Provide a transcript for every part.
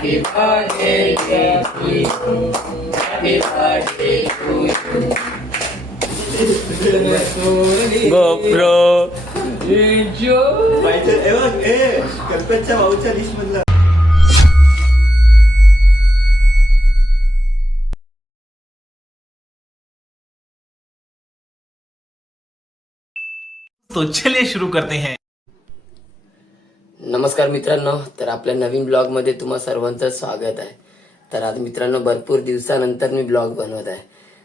Happy birthday dear to you. Happy birthday to you. GoPro कल्पेशच्या भाऊच्या list मधला तो चलिए शुरू करते हैं. नमस्कार मित्रांनो, तर आपल्या नवीन ब्लॉगमध्ये तुम्हा सर्वांचं स्वागत आहे. तर आज मित्रांनो भरपूर दिवसानंतर मी ब्लॉग बनवत आहे,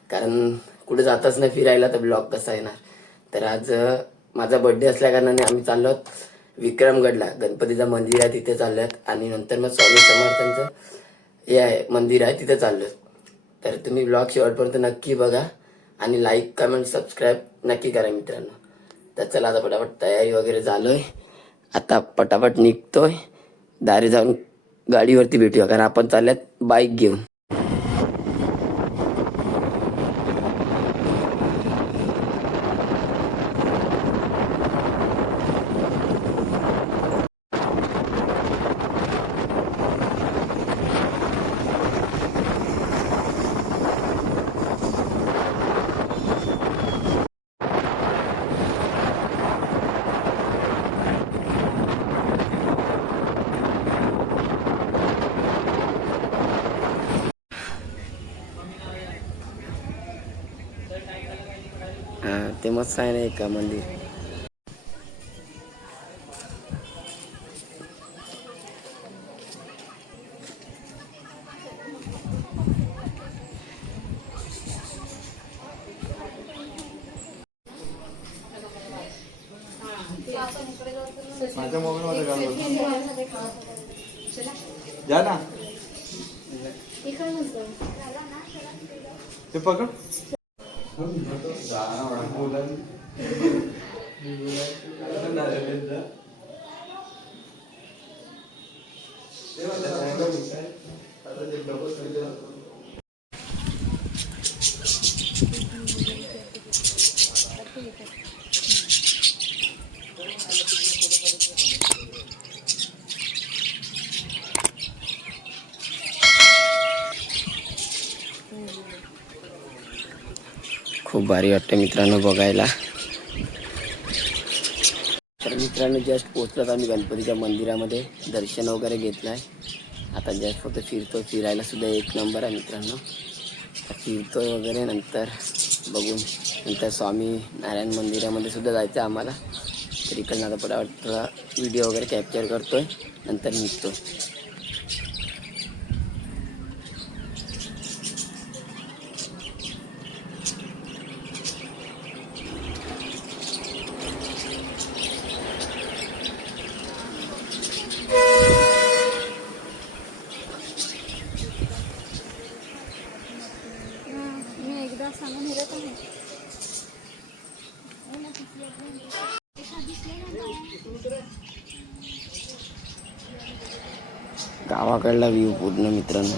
कारण कुठे जातच नाही फिरायला, तर ब्लॉग कसा येणार. तर आज माझा बर्थडे असल्या कारणाने आम्ही चाललो आहोत विक्रमगडला. गणपतीचं मंदिर आहे तिथे चाललो आहोत आणि नंतर मग स्वामी समर्थांचं हे आहे मंदिर आहे तिथे चाललो. तर तुम्ही ब्लॉग शेवटपर्यंत नक्की बघा आणि लाईक कमेंट सबस्क्राईब नक्की करा मित्रांनो. तर चला आता पटापट तयारी वगैरे झालोय, आता पटापट निघतोय. दारी जाऊन गाडीवरती भेटूया, कारण आपण चालल्यात बाईक घेऊन. ते मस्त आहे ना का मंदिर. माझ्या मोबाईल मध्ये जा ना ते पकड खूप भारी वाटतं मित्रांनो बघायला. तर मित्रांनो जस्ट पोहोचलो आम्ही गणपतीच्या मंदिरामध्ये, दर्शन वगैरे घेतलंय. आता जस्ट फक्त फिरायला सुद्धा एक नंबर आहे मित्रांनो. फिरतोय वगैरे, नंतर बघून नंतर स्वामी नारायण मंदिरामध्ये सुद्धा जायचं आहे आम्हाला. तर इकडनं आता पटापट थोडा व्हिडिओ वगैरे कॅप्चर करतोय, नंतर निघतो. गावाकडला व्ह्यू पूर्ण मित्रांनो.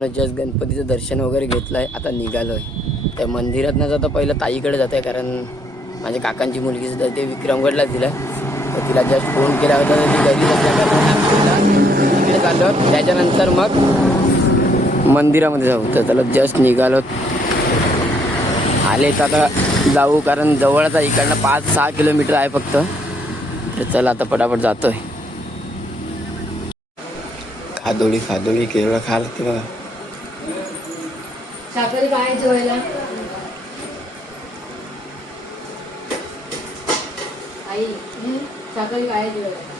जस्ट गणपतीचं दर्शन वगैरे घेतलंय, आता निघालोय. त्या मंदिरात न जाता पहिलं ताईकडे जात आहे, कारण माझ्या काकांची मुलगी सुद्धा ते विक्रमगडला दिलं. तर तिला जस्ट फोन केला होता, तर ती घरी तिकडे चाललो. त्याच्यानंतर मग मंदिरामध्ये जाऊ. तर त्याला जस्ट निघालो आले, तर आता जाऊ, कारण जवळच आहे, इकडनं 5-6 किलोमीटर आहे फक्त. तर चला आता पटापट जातोय. खादोळी केवढं खाल ते बघा. साखर काय जेवायला आई साखर काय जेवायला.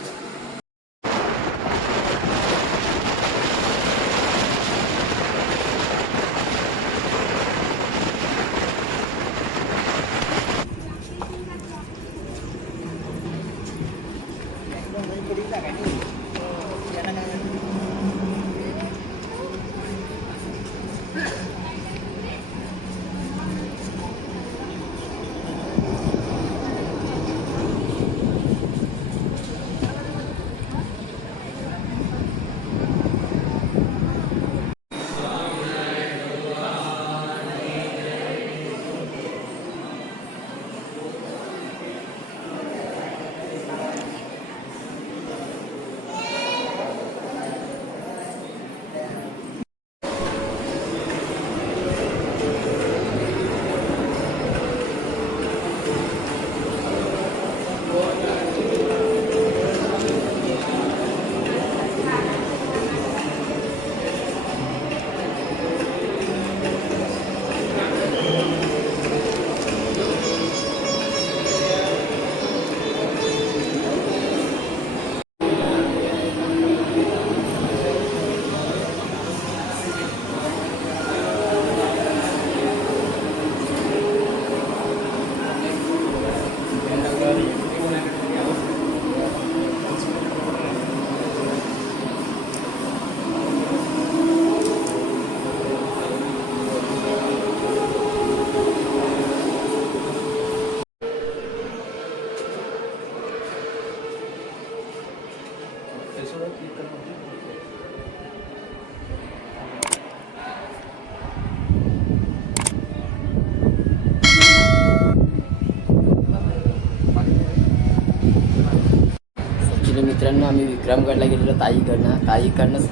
मित्रांनो आम्ही विक्रमगडला गेलेलो ताईकडनं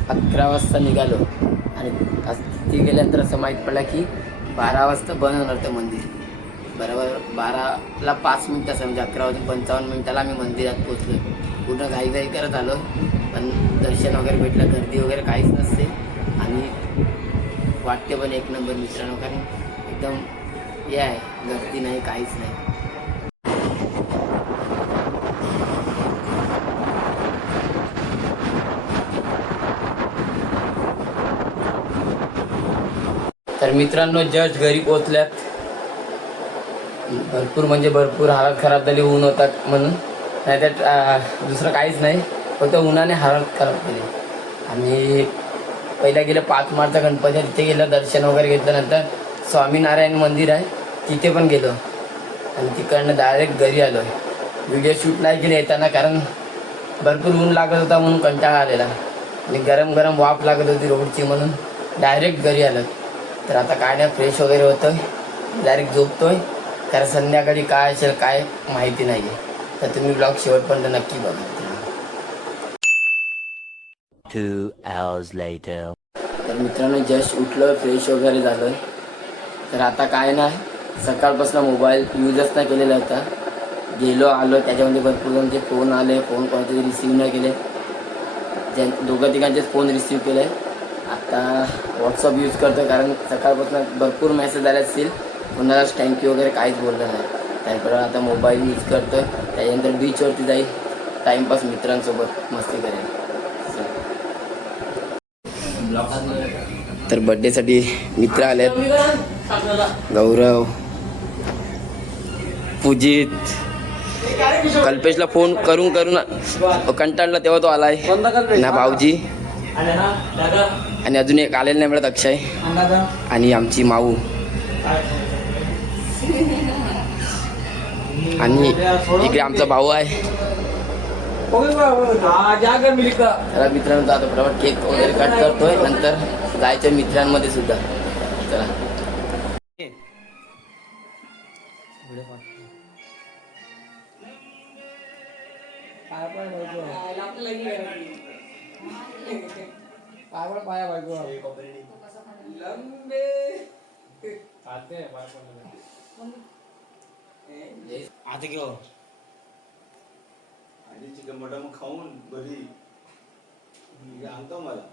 11 वाजता निघालो आणि तिथे गेल्यानंतर असं माहीत पडलं की 12 वाजता बंद होणार ते मंदिर. बरोबर 12ला 5 मिनिट असं म्हणजे 11:55 आम्ही मंदिरात पोचलो. पूर्ण घाई करत आलो पण दर्शन वगैरे भेटलं, गर्दी वगैरे काहीच नसते आणि वाटते पण एक नंबर मित्रांनो, कारण एकदम हे आहे, गर्दी नाही काहीच नाही. तर मित्रांनो जस्ट घरी पोहोचल्यात. भरपूर हालत खराब झाली, ऊन होता म्हणून, नाही तर दुसरं काहीच नाही, फक्त उन्हाने हालत खराब केली. आम्ही पहिला गेलं 5 मार्चचा गणपती, तिथे गेलं, दर्शन वगैरे घेतल्यानंतर स्वामीनारायण मंदिर आहे तिथे पण गेलो आणि तिकडनं डायरेक्ट घरी आलो. व्हिडिओ शूट नाही केले येताना, कारण भरपूर ऊन लागत होता म्हणून कंटाळा आलेला आणि गरम वाफ लागत होती रोडची म्हणून डायरेक्ट घरी आलो. तर आता काय नाही, फ्रेश वगैरे होतोय, डायरेक्ट झोपतोय, कारण संध्याकाळी काय असेल काय माहिती नाही आहे. तर तुम्ही ब्लॉग शेवटपर्यंत नक्की बघा. 2 hours later. तर मित्रांनो जस्ट उठलो, फ्रेश वगैरे झालो. तर आता काय नाही, सकाळपासून मोबाईल यूजच नाही केलेला होता. गेलो आलो, त्याच्यामध्ये भरपूर जणांचे फोन आले, फोन कोणाचे रिसीव्ह नाही केले, दोघं तिघांचेच फोन रिसीव्ह केले. आता व्हॉट्सअप यूज करतो, कारण सकाळपासून भरपूर मेसेज आले असतील, कोणालाच थँक्यू वगैरे काहीच बोललं नाही. त्याप्रमाणे आता मोबाईल यूज करतो. त्याच्यानंतर बीचवरती जाईल, टाईमपास मित्रांसोबत मस्ती करेल. तर बड्डेसाठी मित्र आलेत, गौरव, पूजित, कल्पेशला फोन करून कंटाळला तेव्हा तो आलाय ना, भाऊजी, आणि अजून एक आलेला नाही मिळत, अक्षय, आणि आमची माऊ, आणि इकडे आमचा भाऊ आहे. चला मित्रांनो आता फटाफट केक वगैरे कट करतोय, नंतर जायच्या मित्रांमध्ये सुद्धा. चला आता घेऊ आणि चिकन मटन मग खाऊन बरी आणतो मला.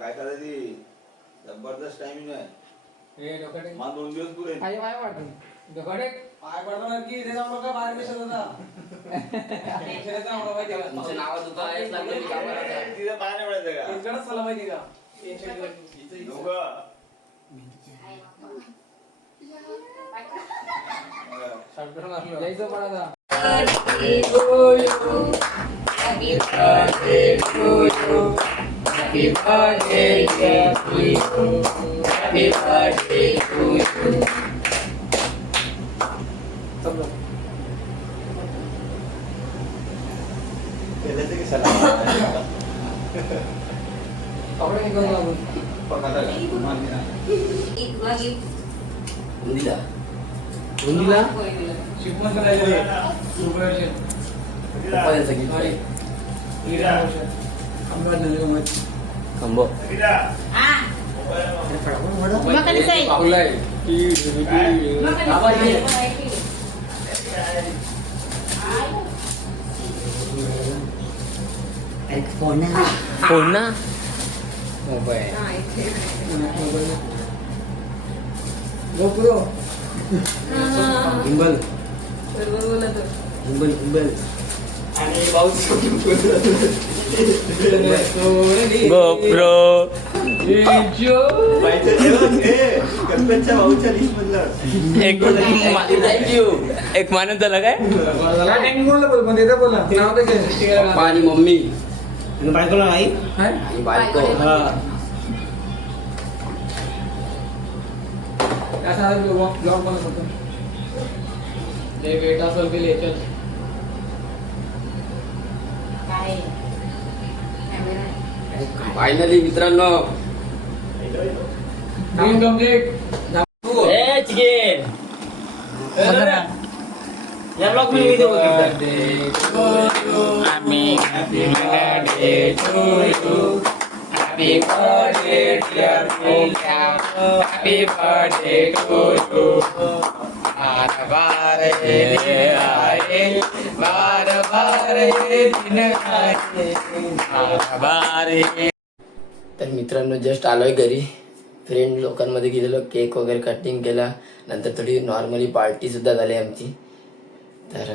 काय करायची, जबरदस्त टायमिंग आहे. मला 2 दिवस पुरे. तिथं पाय नाही पडायचं का? Happy birthday to you. Happy birthday to you. Happy birthday to you. त्याच्यात की सलाम खंबो फोन ना मोबाईल हिंबल GoPro. कल्पेशच्या भाऊच्या लिस्ट मधलं एक मानत झाला काय पप्पा आणि मम्मी बायकोला आई आणि बायको. फायनली मित्रांनो या ब्लॉग मध्ये व्हिडिओ आम्ही happy birthday to you happy birthday dear मोठ्या हॅपी बर्थडे टू यू बार बार ये आए बार बार ये दिन आए बार बार ये. तर मित्रांनो जस्ट आलोय घरी, फ्रेंड लोकांमध्ये गेलेलो, केक वगैरे कटिंग केला, नंतर थोडी नॉर्मली पार्टी सुद्धा झाली आमची. तर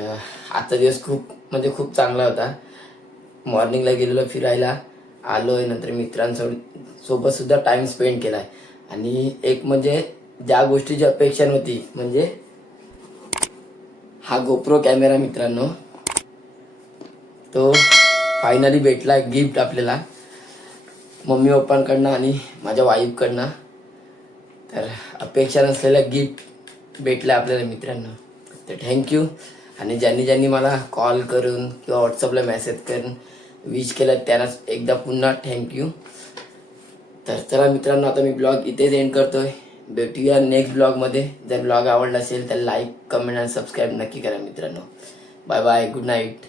आजचा दिवस खूप चांगला होता. मॉर्निंगला गेलेलो फिरायला, आलोय, नंतर मित्रांसोबत सुद्धा टाइम स्पेंड केलाय. आणि एक म्हणजे ज्या गोष्टीची अपेक्षा नव्हती, म्हणजे हा गोप्रो कॅमेरा मित्रांनो, तो फायनली भेटला गिफ्ट आपल्याला मम्मी पप्पांकडनं आणि माझ्या वाईफकडनं. तर अपेक्षा नसलेला गिफ्ट भेटला आपल्याला मित्रांनो, तर थँक्यू. आणि ज्यांनी मला कॉल करून किंवा व्हॉट्सअपला मेसेज करून विश केलं त्यांना एकदा पुन्हा थँक्यू. तर चला मित्रांनो, आता मी ब्लॉग इथेच एंड करतोय. भेटूया नेक्स्ट ब्लॉगमध्ये. जर ब्लॉग आवडला असेल तर लाईक, कमेंट आणि सबस्क्राईब नक्की करा मित्रांनो. Bye bye, good night.